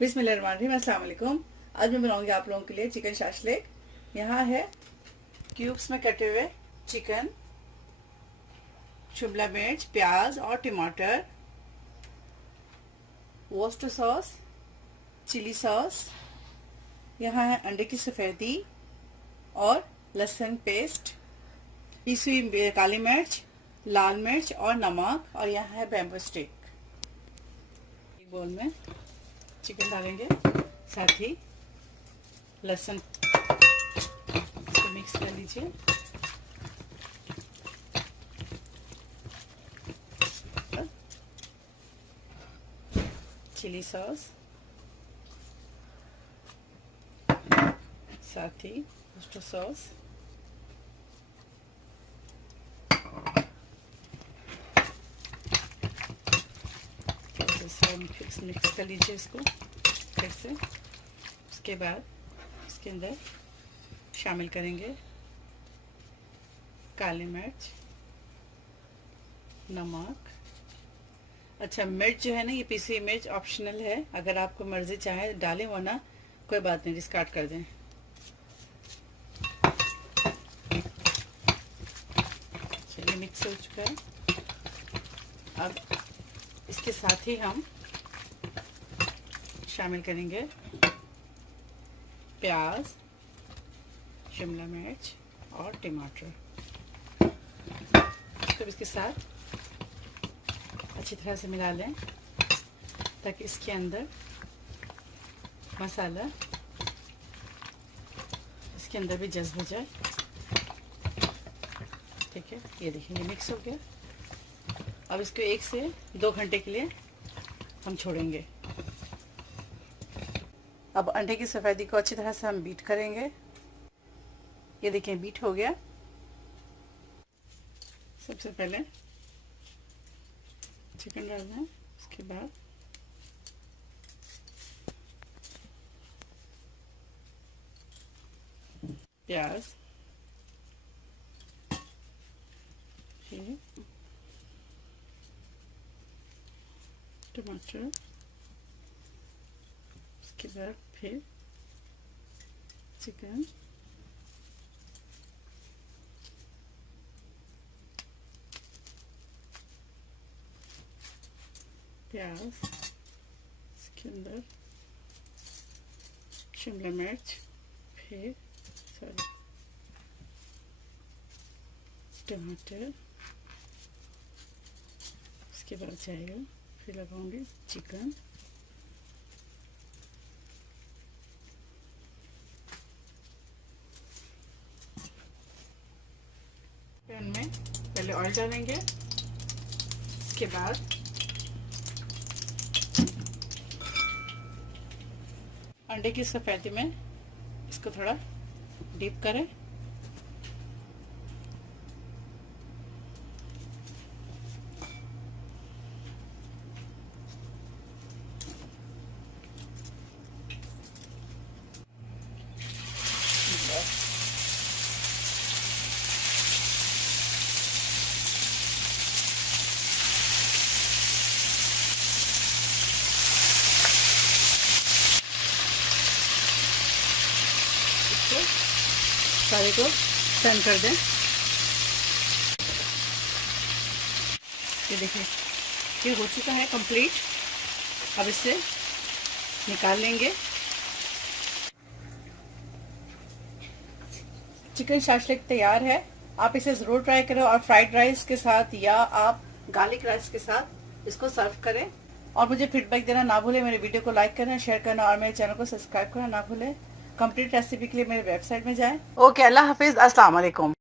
बिस्मिल्लाहिर्रहमानिर्रहीम। अस्सलाम वालेकुम। आज मैं बनाऊंगी आप लोगों के लिए चिकन शाशलिक। यहाँ है क्यूब्स में कटे हुए चिकन, शिमला मिर्च, प्याज और टमाटर, वोस्टर सॉस, चिली सॉस। यहाँ है अंडे की सफ़ेदी और लहसुन पेस्ट, पिसी हुई काली मिर्च, लाल मिर्च और नमक। और यहाँ है बैम्बू स्टिक। एक बोल में चिकन डालेंगे, साथ ही लहसुन, इसको मिक्स कर लीजिए। चिली सॉस, साथ ही ऑयस्टर सॉस, मिक्स कर लीजिए इसको फिर से। उसके बाद इसके अंदर शामिल करेंगे काली मिर्च, नमक। अच्छा, मिर्च जो है ना, ये पीसी हुई मिर्च ऑप्शनल है, अगर आपको मर्जी चाहे डालें, वरना कोई बात नहीं, डिस्कार्ड कर दें। चलिए, मिक्स हो चुका है। अब इसके साथ ही हम शामिल करेंगे प्याज, शिमला मिर्च और टमाटर। तो इसके साथ अच्छी तरह से मिला लें ताकि इसके अंदर मसाला इसके अंदर भी जज्ब हो जाए। ठीक है, ये देखिए, ये मिक्स हो गया। अब इसको 1 से 2 घंटे के लिए हम छोड़ेंगे। अब अंडे की सफ़ेदी को अच्छी तरह से हम बीट करेंगे। ये देखिए, बीट हो गया। सबसे पहले चिकन डालना है, उसके बाद प्याज, फिर टमाटर, उसके बाद फिर चिकन, प्याज, इसके अंदर शिमला मिर्च, फिर टमाटर, उसके बाद जाएगा, फिर लगाऊंगी चिकन, पैन में पहले ऑयल डालेंगे, इसके बाद अंडे की सफ़ेदी में इसको थोड़ा डीप करें। सारे को टर्न कर दें। ये देखिए, ये हो चुका है कंप्लीट। अब इसे निकाल लेंगे। चिकन शाशलिक तैयार है। आप इसे ज़रूर ट्राई करें और फ्राइड राइस के साथ या आप गार्लिक राइस के साथ इसको सर्व करें। और मुझे फीडबैक देना ना भूलें। मेरे वीडियो को लाइक करना, शेयर करना और मेरे चैनल को सब्सक्राइब करना ना भूलें। कंप्लीट रेसिपी के लिए मेरे वेबसाइट में जाएं। ओके, अल्लाह हाफिज़, अस्सलाम वालेकुम।